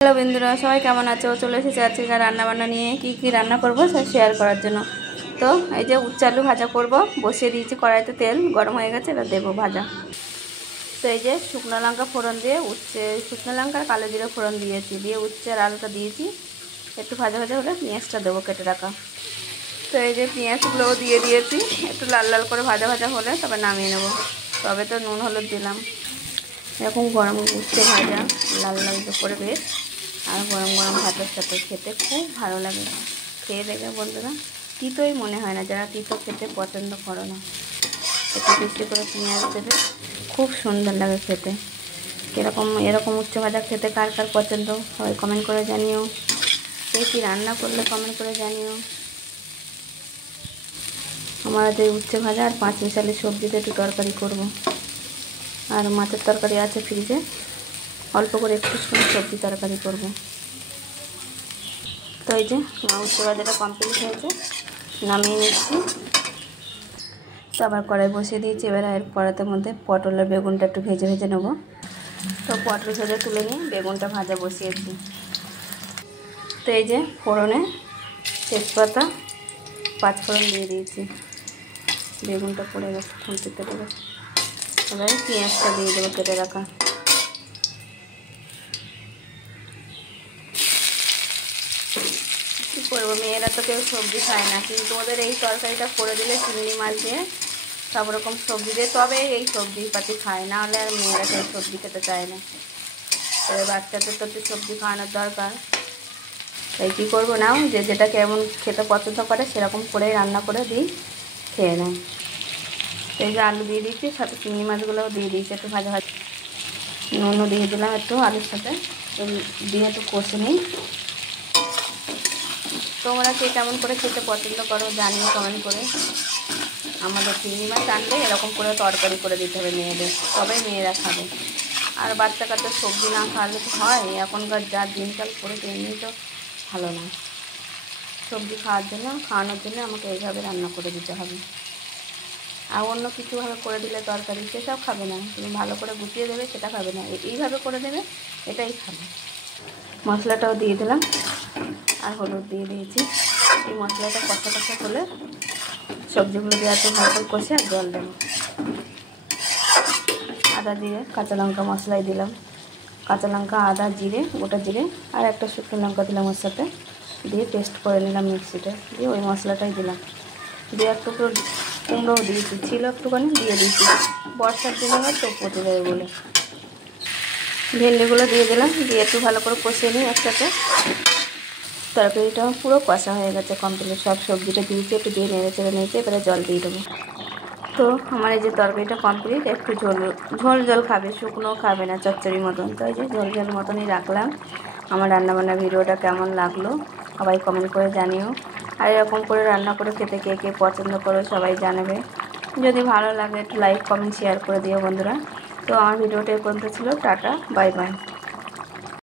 Hello বন্ধুরা, সবাই কেমন আছো? চলে এসেছি আজকে রান্না বান্না নিয়ে। কি রান্না করবো সব শেয়ার করার জন্য। তো এই যে উচ্ছে আলু ভাজা করব, বসিয়ে দিয়েছি কড়াইতে, তেল গরম হয়ে গেছে, এবার দেবো ভাজা। তো এই যে শুকনো লঙ্কা ফোড়ন দিয়ে উচ্ছে, শুকনো লঙ্কা আর কালো জিরে ফোড়ন দিয়েছি, দিয়ে উচ্ছে আর আলুটা দিয়েছি। একটু ভাজা ভাজা হলে পেঁয়াজটা দেবো কেটে রাখা। তো এই যে পেঁয়াজগুলোও দিয়ে দিয়েছি, একটু লাল লাল করে ভাজা ভাজা হলে তবে নামিয়ে নেবো। তবে তো নুন হলুদ দিলাম। এরকম গরম উচ্ছে ভাজা লাল লাল করে বেশ, আর গরম গরম ভাতের সাথে খেতে খুব ভালো লাগে। খেয়ে দেখে বন্ধুরা, তিতোই মনে হয় না, যারা তিতো খেতে পছন্দ করো না। একটু বেশি করে পেঁয়াজ দেবে, খুব সুন্দর লাগে খেতে। এরকম উচ্ছে ভাজা খেতে কার কার পছন্দ সবাই কমেন্ট করে জানিও। কে কী রান্না করলে কমেন্ট করে জানিও। আমরা যে উচ্ছে ভাজা আর 5 মিশালি সবজিতে একটু তরকারি করব। আর মাছের তরকারি আছে ফ্রিজে, অল্প করে একটু সবজি তরকারি করব। তো এই যে উচ্ছে ভাজাটা কমপ্লিট হয়েছে, নামিয়ে নিচ্ছি। তো আবার কড়াই বসিয়ে দিয়েছি। এবার এর কড়াইতে মধ্যে পটল আর বেগুনটা একটু ভেজে ভেজে নেব। তো পটল ভেজে তুলে নিয়ে বেগুনটা ভাজা বসিয়েছি। তো এই যে ফোড়নে তেজপাতা 5 ফোড়ন দিয়ে দিয়েছি। বেগুনটা পড়ে গেছে খুঁটিতে করে। এবারে পেঁয়াজটা দিয়ে দেবো কেটে রাখা। কী করবো, মেয়েরা তো কেউ সবজি খায় না, কিন্তু ওদের এই তরকারিটা করে দিলে চিংড়ি মাছ দিয়ে সব রকম সবজি দিয়ে তবে এই সবজি পাতি খায়, না হলে আর মেয়েরা কেউ সবজি খেতে চায় না। তবে বাচ্চাদের তো একটু সবজি খাওয়ানোর দরকার। তাই কী করবো, নাও যে যেটা কেমন খেতে পছন্দ করে সেরকম করেই রান্না করে দিই, খেয়ে নেয়। এই যে আলু দিয়ে দিচ্ছি, সাথে চিংড়ি মাছগুলোও দিয়ে দিয়েছি একটু ভাজা ভাজা। নুনও দিয়ে দিলাম একটু আলুর সাথে, দিয়ে একটু কষে নিই। তোমরা কে কেমন করে খেতে পছন্দ করো জানিও কমেন্ট করে। আমাদের চিংড়ি মাছ আনলে এরকম করে তরকারি করে দিতে হবে মেয়েদের, তবে মেয়েরা খাবে। আর বাচ্চা কাচ্চা সবজি না খাওয়ালে তো হয়, এখনকার যা দিনকাল করে তেমনি তো ভালো না। সবজি খাওয়ানোর জন্য আমাকে এইভাবে রান্না করে দিতে হবে। আর অন্য কিছুভাবে করে দিলে তরকারি সেসব খাবে না, তুমি ভালো করে গুছিয়ে দেবে সেটা খাবে না, এইভাবে করে দেবে এটাই খাবে। মশলাটাও দিয়ে দিলাম আর হলুদ দিয়ে দিয়েছি। এই মশলাটা কষা কষা হলে সবজিগুলো দিয়ে একটু ভালো করে কষে আর জল দেবো। আদা জিরে কাঁচা লঙ্কা মশলাই দিলাম, কাঁচা লঙ্কা আদা জিরে গোটা জিরে আর একটা শুকনো লঙ্কা দিলাম ওর সাথে, দিয়ে পেস্ট করে নিলাম মিক্সিতে, দিয়ে ওই মশলাটাই দিলাম। দিয়ে একটু কুমড়োও দিয়েছি, ছিল একটুখানি দিয়ে দিয়েছি, বর্ষার দিনে আবার তো পচে যাবে বলে। ভেন্ডিগুলো দিয়ে দিলাম, দিয়ে একটু ভালো করে কষিয়ে নিই একসাথে। তরকারিটা পুরো কষা হয়ে গেছে কমপ্লিট, সব সবজিটা দিয়েছি, একটু দিয়ে নেড়ে চেড়ে নিয়েছি। এবারে জল দিয়ে দেবো। তো আমার এই যে তরকারিটা কমপ্লিট, একটু ঝোল খাবে, শুকনো খাবে না, চচ্চড়ির মতন। তো এই যে ঝোল মতনই রাখলাম। আমার রান্নাবান্না ভিডিওটা কেমন লাগলো সবাই কমেন্ট করে জানিও। আর এরকম করে রান্না করে খেতে কে কে পছন্দ করো সবাই জানাবে। যদি ভালো লাগে একটু লাইক কমেন্ট শেয়ার করে দিও বন্ধুরা। তো আমার ভিডিওটা এই পর্যন্ত ছিল। Tata, bye bye.